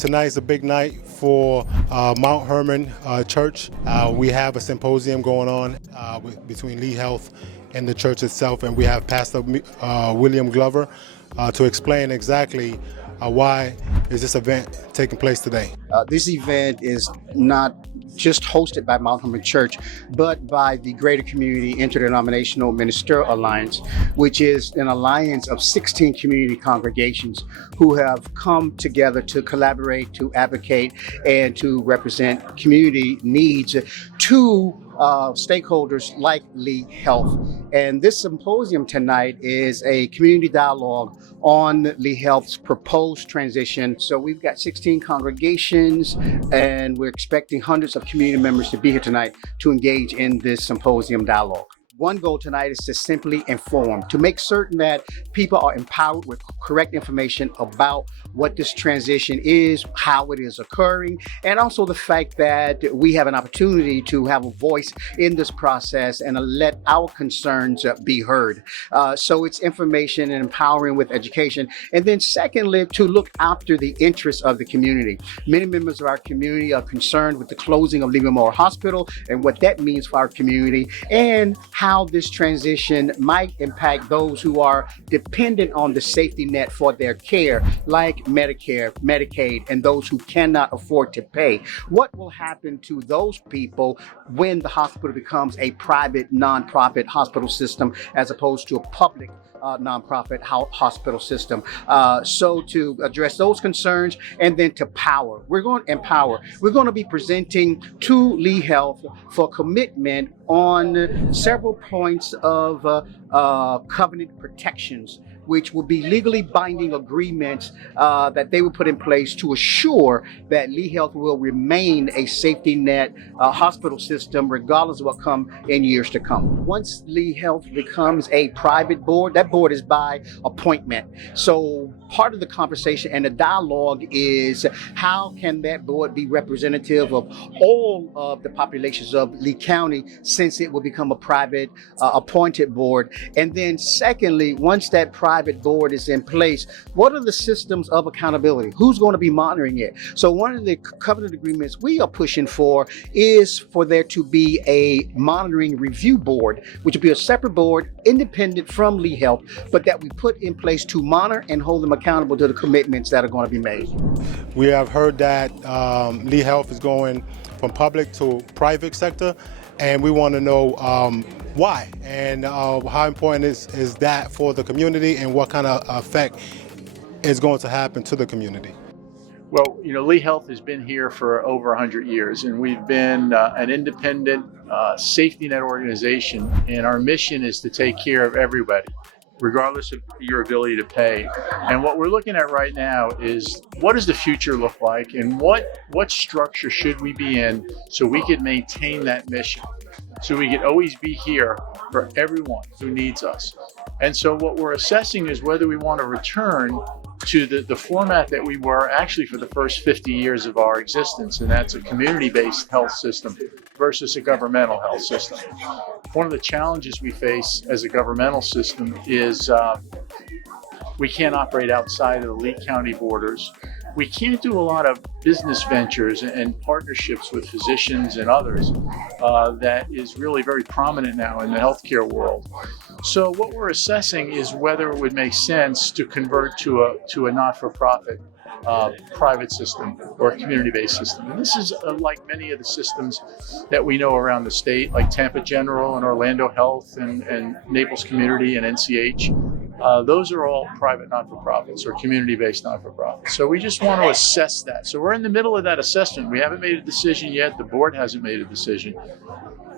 Tonight's a big night for Mount Hermon Church. We have a symposium going on between Lee Health and the church itself, and we have Pastor William Glover to explain exactly why is this event taking place today. This event is not just hosted by Mount Hermon Church, but by the Greater Community Interdenominational Ministerial Alliance, which is an alliance of 16 community congregations who have come together to collaborate, to advocate, and to represent community needs to stakeholders like Lee Health. And this symposium tonight is a community dialogue on Lee Health's proposed transition. So we've got 16 congregations, and we're expecting hundreds of community members to be here tonight to engage in this symposium dialogue. One goal tonight is to simply inform, to make certain that people are empowered with correct information about what this transition is, how it is occurring, and also the fact that we have an opportunity to have a voice in this process and let our concerns be heard. So it's information and empowering with education. And then secondly, to look after the interests of the community. Many members of our community are concerned with the closing of Lee Memorial Hospital and what that means for our community, and how this transition might impact those who are dependent on the safety net for their care, like Medicare, Medicaid, and those who cannot afford to pay. What will happen to those people when the hospital becomes a private nonprofit hospital system as opposed to a public nonprofit hospital system? So to address those concerns, and then to empower. We're going to be presenting to Lee Health for commitment on several points of covenant protections, which will be legally binding agreements that they will put in place to assure that Lee Health will remain a safety net hospital system regardless of what comes in years to come. Once Lee Health becomes a private board, that board is by appointment. So part of the conversation and the dialogue is how can that board be representative of all of the populations of Lee County, since it will become a private appointed board. And then secondly, once that private board is in place, what are the systems of accountability? Who's going to be monitoring it? So one of the covenant agreements we are pushing for is for there to be a monitoring review board, which will be a separate board independent from Lee Health, but that we put in place to monitor and hold them accountable to the commitments that are going to be made. We have heard that Lee Health is going from public to private sector, and we want to know why and how important is that for the community, and what kind of effect is going to happen to the community. Well, Lee Health has been here for over 100 years, and we've been an independent safety net organization, and our mission is to take care of everybody, regardless of your ability to pay. And what we're looking at right now is, what does the future look like, and what structure should we be in so we can maintain that mission, so we can always be here for everyone who needs us. And so what we're assessing is whether we want to return to the format that we were actually for the first 50 years of our existence, and that's a community-based health system versus a governmental health system. One of the challenges we face as a governmental system is we can't operate outside of the Lee County borders. We can't do a lot of business ventures and partnerships with physicians and others that is really very prominent now in the healthcare world. So what we're assessing is whether it would make sense to convert to a not-for-profit private system or a community-based system. And this is like many of the systems that we know around the state, like Tampa General and Orlando Health and Naples Community and NCH. Those are all private not-for-profits or community-based not-for-profits. So we just want to assess that. So we're in the middle of that assessment. We haven't made a decision yet. The board hasn't made a decision.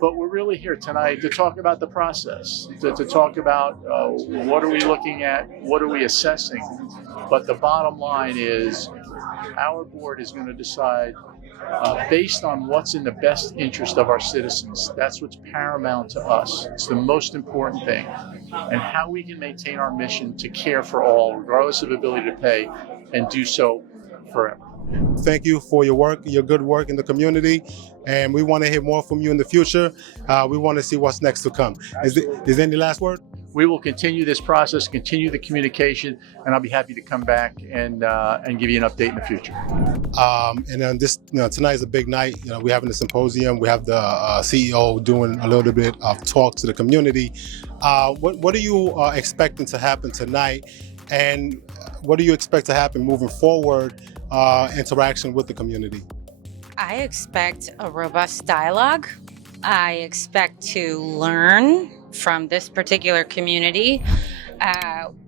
But we're really here tonight to talk about the process, to talk about what are we looking at, what are we assessing. But the bottom line is our board is going to decide based on what's in the best interest of our citizens. That's what's paramount to us. It's the most important thing. And how we can maintain our mission to care for all, regardless of ability to pay, and do so forever. Thank you for your work, your good work in the community, and we want to hear more from you in the future. We want to see what's next to come. Is there any last word? we will continue this process, continue the communication, and I'll be happy to come back and give you an update in the future. And then this, tonight is a big night. We're having the symposium. We have the CEO doing a little bit of talk to the community. What are you expecting to happen tonight? And what do you expect to happen moving forward, interaction with the community? I expect a robust dialogue. I expect to learn from this particular community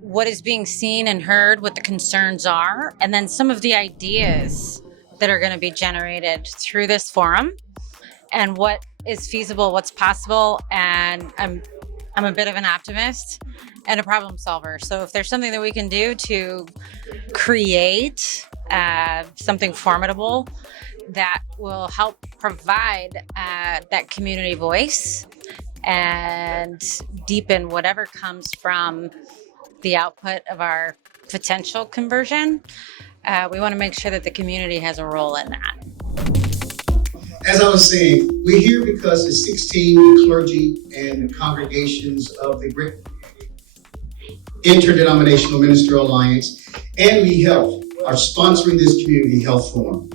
what is being seen and heard, what the concerns are, and then some of the ideas that are going to be generated through this forum and what is feasible, what's possible. And I'm a bit of an optimist and a problem solver. So if there's something that we can do to create something formidable that will help provide that community voice and deepen whatever comes from the output of our potential conversion, we want to make sure that the community has a role in that. As I was saying, we're here because the 16 clergy and congregations of the Great Interdenominational Minister Alliance and Lee Health are sponsoring this community health forum.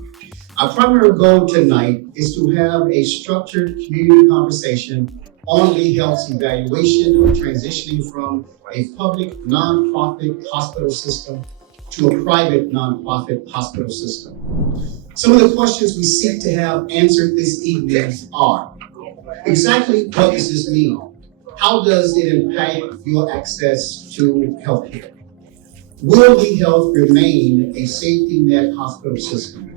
Our primary goal tonight is to have a structured community conversation on Lee Health's evaluation of transitioning from a public nonprofit hospital system to a private nonprofit hospital system. Some of the questions we seek to have answered this evening are: exactly what does this mean? How does it impact your access to healthcare? Will Lee Health remain a safety net hospital system?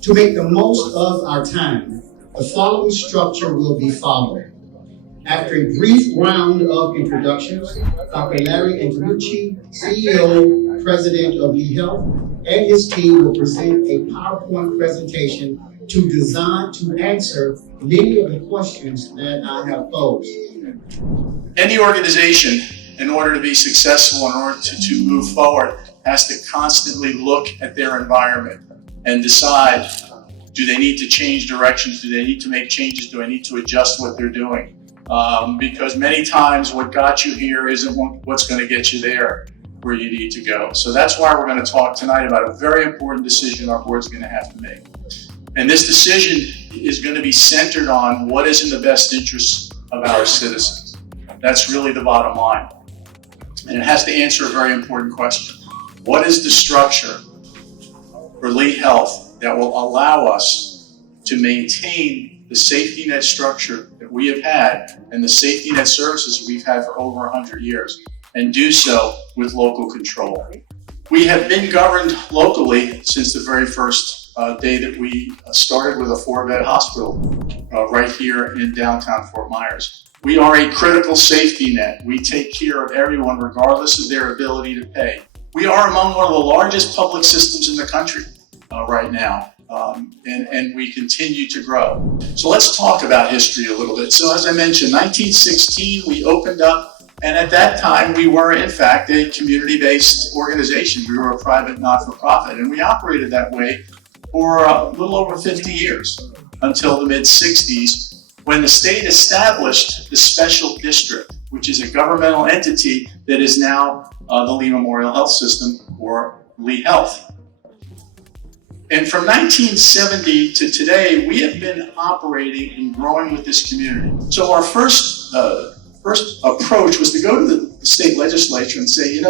To make the most of our time, the following structure will be followed. After a brief round of introductions, Dr. Larry Antonucci, CEO, President of Lee Health, and his team will present a PowerPoint presentation to answer many of the questions that I have posed. Any organization, in order to be successful, in order to move forward, has to constantly look at their environment and decide, do they need to change directions? Do they need to make changes? Do I need to adjust what they're doing? Because many times what got you here isn't what's going to get you there where you need to go. So that's why we're going to talk tonight about a very important decision our board's going to have to make. And this decision is going to be centered on what is in the best interest of our citizens. That's really the bottom line. And it has to answer a very important question. What is the structure for Lee Health that will allow us to maintain the safety net structure that we have had and the safety net services we've had for over 100 years, and do so with local control? We have been governed locally since the very first day that we started with a 4-bed hospital right here in downtown Fort Myers. We are a critical safety net. We take care of everyone regardless of their ability to pay. We are among one of the largest public systems in the country right now, and we continue to grow. So let's talk about history a little bit. So as I mentioned, 1916, we opened up, and at that time, we were in fact a community-based organization. We were a private not-for-profit, and we operated that way for a little over 50 years until the mid-60s, when the state established the Special District, which is a governmental entity that is now the Lee Memorial Health System, or Lee Health. And from 1970 to today, we have been operating and growing with this community. So our first approach was to go to the state legislature and say,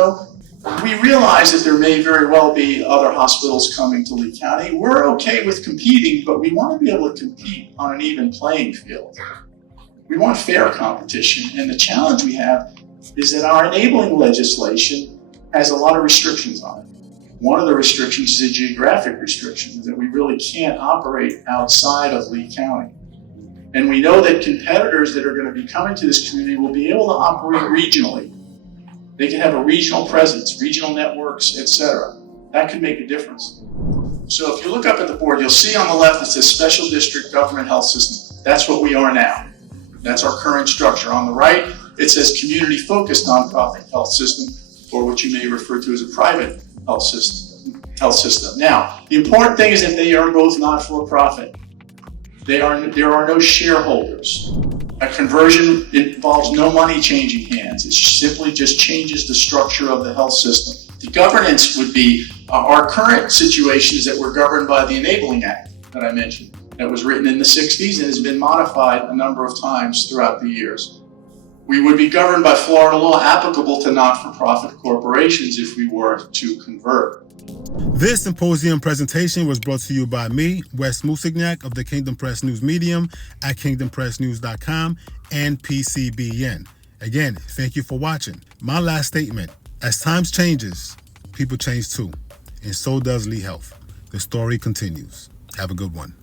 we realize that there may very well be other hospitals coming to Lee County. We're okay with competing, but we want to be able to compete on an even playing field. We want fair competition, and the challenge we have is that our enabling legislation has a lot of restrictions on it. One of the restrictions is a geographic restriction, that we really can't operate outside of Lee County. And we know that competitors that are going to be coming to this community will be able to operate regionally. They can have a regional presence, regional networks, etc. That could make a difference. So if you look up at the board, you'll see on the left it says Special District Government Health System. That's what we are now. That's our current structure. On the right, it says Community Focused Nonprofit Health System, or what you may refer to as a private health system. Now, the important thing is that they are both not-for-profit. There are no shareholders. A conversion involves no money changing hands. It simply just changes the structure of the health system. The governance would be our current situation is that we're governed by the Enabling Act that I mentioned, that was written in the 60s and has been modified a number of times throughout the years. We would be governed by Florida law applicable to not-for-profit corporations if we were to convert. This symposium presentation was brought to you by me, Wes Musignac of the Kingdom Press News Medium at kingdompressnews.com and PCBN. Again, thank you for watching. My last statement, as times changes, people change too, and so does Lee Health. The story continues. Have a good one.